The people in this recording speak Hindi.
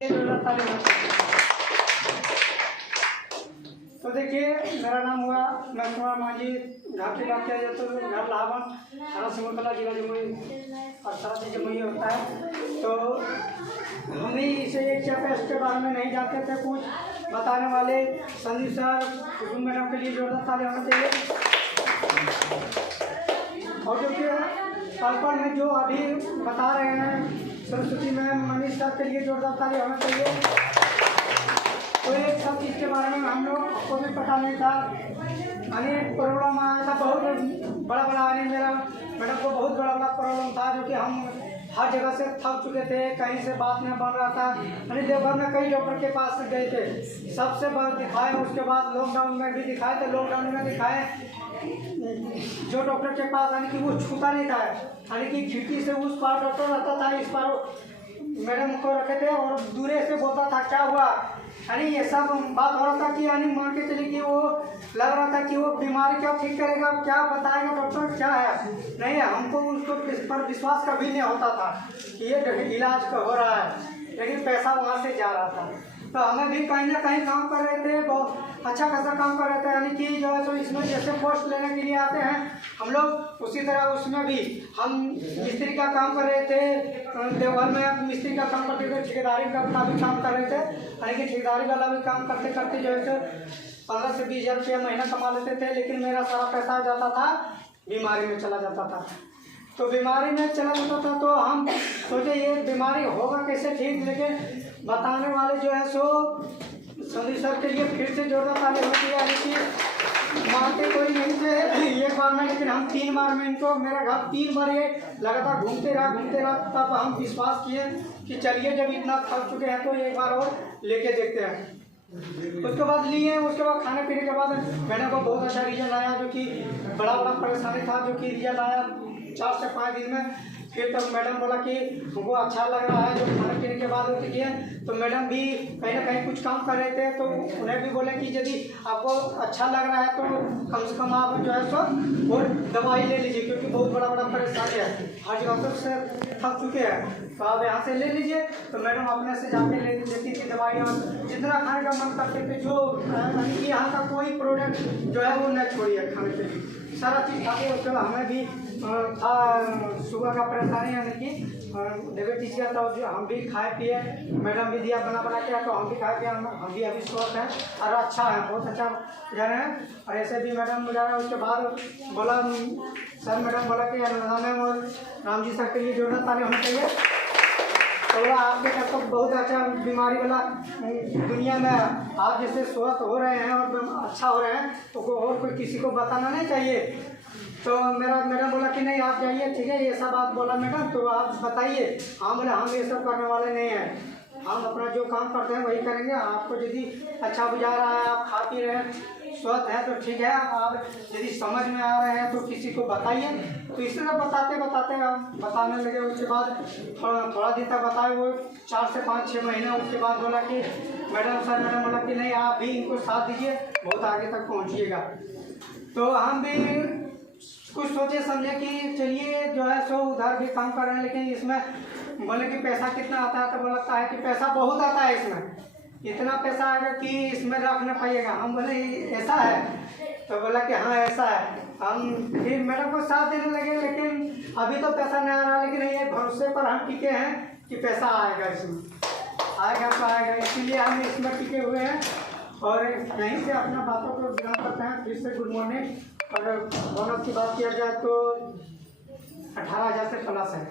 तो देखिए, मेरा नाम हुआ नरसिम्हा मांझी, घर की बात किया जाए तो घर लाहवन थाना सिमरकला जिला जमुई और साथ ही जमुई होता है। तो हम ही इसे एक चैप्टर के बारे में नहीं जानते थे, कुछ बताने वाले संदीप सर कुसुम मैडम के लिए जोरदार ताली होना चाहिए। और जो कि पल में जो अभी बता रहे हैं सरस्वती मैम, मनीष सर के लिए जोरदार ताली होना चाहिए। तो एक सब चीज़ के बारे में हम लोग को भी पता नहीं था, अनेक प्रॉब्लम आया था, बहुत बड़ा मेरा मैडम को बहुत बड़ा प्रॉब्लम था, जो कि हम हर जगह से थक चुके थे, कहीं से बात नहीं बन रहा था। देवघर में कई डॉक्टर के पास गए थे, सबसे बड़ा दिखाए, उसके बाद लॉकडाउन में भी दिखाए। तो लॉकडाउन में दिखाए जो डॉक्टर के पास यानी कि वो छूता नहीं था, यानी कि खिड़की से उस पार डॉक्टर रहता था, इस पार मैडम को रखे थे और दूरे से बोलता था क्या हुआ, यानी ये सब बात हो रहा था कि यानी मान के चलिए कि वो लग रहा था कि वो बीमारी क्या ठीक करेगा, क्या बताएगा डॉक्टर क्या है। नहीं, हमको उसको पर विश्वास कभी नहीं होता था कि ये इलाज का हो रहा है, लेकिन पैसा वहाँ से जा रहा था। तो हमें भी कहीं ना कहीं काम कर रहे थे, बहुत अच्छा खासा काम कर रहे थे, यानी कि जो है सो इसमें जैसे पोस्ट लेने के लिए आते हैं हम लोग, उसी तरह उसमें भी हम मिस्त्री का काम कर रहे थे। देवघर में मिस्त्री का काम करते थे, ठेकेदारी का भी काम कर रहे थे, यानी कि ठेकेदारी वाला भी काम करते करते जो है सो 15 से 20 हज़ार रुपया महीना कमा लेते थे। लेकिन मेरा सारा पैसा जाता था बीमारी में चला जाता था। तो बीमारी में चला जाता था तो हम सोचे ये बीमारी होगा कैसे ठीक, लेकिन बताने वाले जो है सो संदीप सर के लिए फिर से जोरदार ताली होती है। यानी कि मानते कोई नहीं थे एक बार में, लेकिन हम 3 बार में इनको मेरा घर 3 बार ये लगातार घूमते रहा। तब हम विश्वास किए कि चलिए जब इतना थक चुके हैं तो एक बार और लेके देखते हैं। उसके बाद लिए, उसके बाद खाने पीने के बाद मैंने को बहुत अच्छा रिजल्ट आया, जो कि बड़ा परेशानी था, जो कि रिजल्ट आया 4 से 5 दिन में। फिर तब मैडम बोला कि हमको अच्छा लग रहा है जो खाने पीने के बाद होती है। तो मैडम भी कहीं ना कहीं कुछ काम कर रहे थे, तो उन्हें भी बोले कि यदि आपको अच्छा लग रहा है तो कम से कम आप जो है सो और दवाई ले लीजिए, क्योंकि बहुत बड़ा परेशानी है, हर जगह से थक चुके हैं, तो आप यहाँ से ले लीजिए। तो मैडम अपने से जाके ले लेती थी दवाई, और जितना खाने का मन करते थे, जो यहाँ का कोई प्रोडक्ट जो है वो न छोड़िए, खाने के लिए सारा चीज़ खाते। उसके बाद हमें भी था शुगर का परेशानी, यानी कि डायबिटीज का, तो जो हम भी खाए पिए, मैडम भी दिया बना के, तो हम भी खाए पिए, हम भी अभी स्वस्थ हैं और अच्छा है, बहुत अच्छा जा रहे हैं। और ऐसे भी मैडम जा रहे हैं। उसके बाद बोला सर, मैडम बोला कि अनुराधा मैम और राम जी सर के लिए जोरदार ताली होनी चाहिए। तो आपके घर तो बहुत अच्छा बीमारी वाला दुनिया में आप जैसे स्वस्थ हो रहे हैं और अच्छा हो रहे हैं, तो और कोई किसी को बताना नहीं चाहिए। तो मैडम बोला कि नहीं आप जाइए, ठीक है, ये सब बात बोला मैडम, तो आप बताइए। हाँ बोले हम ये सब करने वाले नहीं हैं, हम अपना जो काम करते हैं वही करेंगे। आपको यदि अच्छा बुझा रहा है, आप खा पी रहे हैं, स्वस्थ है तो ठीक है, आप यदि समझ में आ रहे हैं तो किसी को बताइए। तो इसी तरह बताते हम बताने लगे। उसके बाद थोड़ा दिन तक बताए, वो 4 से 5-6 महीने। उसके बाद बोला कि मैडम बोला कि नहीं आप भी इनको साथ दीजिए, बहुत आगे तक पहुँचिएगा। तो हम भी कुछ सोचे समझे कि चलिए जो है सो उधर भी काम कर रहे हैं, लेकिन इसमें बोले कि पैसा कितना आता है, तो बोलता है कि पैसा बहुत आता है, इसमें इतना पैसा आएगा कि इसमें रख न पाइएगा। हम बोले ऐसा है, तो बोला कि हाँ ऐसा है। हम फिर मैडम को साथ देने लगे, लेकिन अभी तो पैसा नहीं आ रहा, लेकिन ये भरोसे पर हम टिके हैं कि पैसा आएगा, इसमें आएगा तो आएगा, इसीलिए हम इसमें टिके हुए हैं। और यहीं से अपना बातों को विराम करते हैं। फिर से गुड मॉर्निंग। और बोनस की बात किया जाए तो 18,000 से प्लस है।